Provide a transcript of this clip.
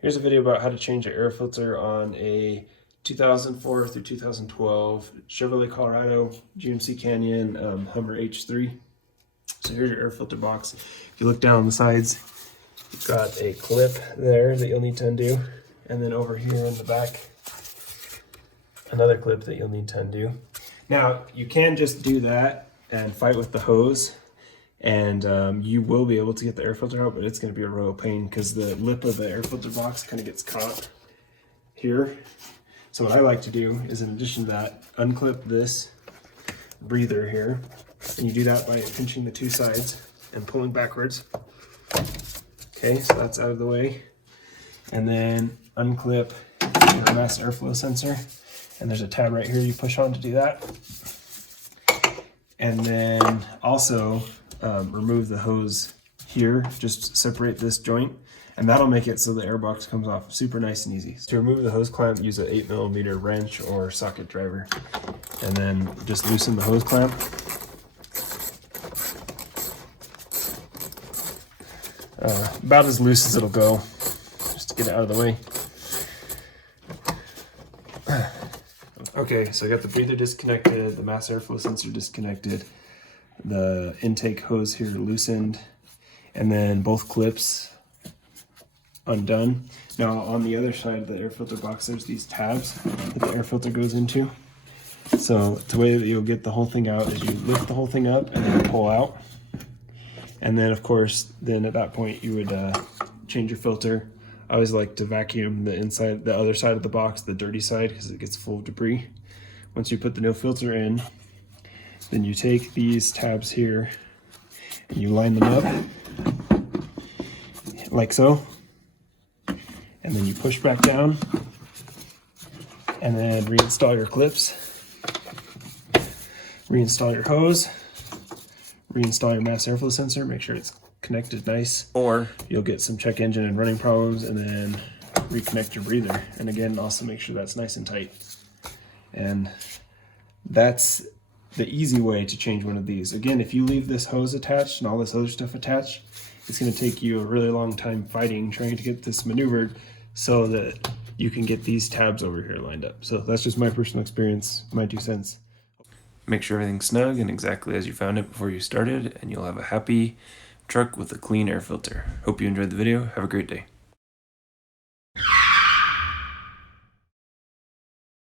Here's a video about how to change an air filter on a 2004 through 2012 Chevrolet Colorado GMC Canyon Hummer H3. So here's your air filter box. If you look down on the sides, you've got a clip there that you'll need to undo. And then over here in the back, another clip that you'll need to undo. Now, you can just do that and fight with the hose, and you will be able to get the air filter out, but it's going to be a royal pain because the lip of the air filter box kind of gets caught here. So what I like to do is, in addition to that, unclip this breather here, and you do that by pinching the two sides and pulling backwards. Okay, so that's out of the way. And then unclip your mass airflow sensor, and there's a tab right here you push on to do that. And then also remove the hose here, just separate this joint, and that'll make it so the airbox comes off super nice and easy. So to remove the hose clamp, use an 8mm wrench or socket driver, and then just loosen the hose clamp. About as loose as it'll go, just to get it out of the way. Okay, so I got the breather disconnected, the mass airflow sensor disconnected, the intake hose here loosened, and then both clips undone. Now on the other side of the air filter box, there's these tabs that the air filter goes into. So the way that you'll get the whole thing out is you lift the whole thing up and then pull out. And then of course, then at that point you would change your filter. I always like to vacuum the inside, the other side of the box, the dirty side, because it gets full of debris. Once you put the new filter in, then you take these tabs here and you line them up like so. And then you push back down and then reinstall your clips, reinstall your hose, reinstall your mass airflow sensor, make sure it's connected nice, or you'll get some check engine and running problems, and then reconnect your breather. And again, also make sure that's nice and tight. And that's the easy way to change one of these. Again, if you leave this hose attached and all this other stuff attached, it's going to take you a really long time fighting, trying to get this maneuvered so that you can get these tabs over here lined up. So that's just my personal experience, my 2 cents. Make sure everything's snug and exactly as you found it before you started, and you'll have a happy truck with a clean air filter. Hope you enjoyed the video. Have a great day.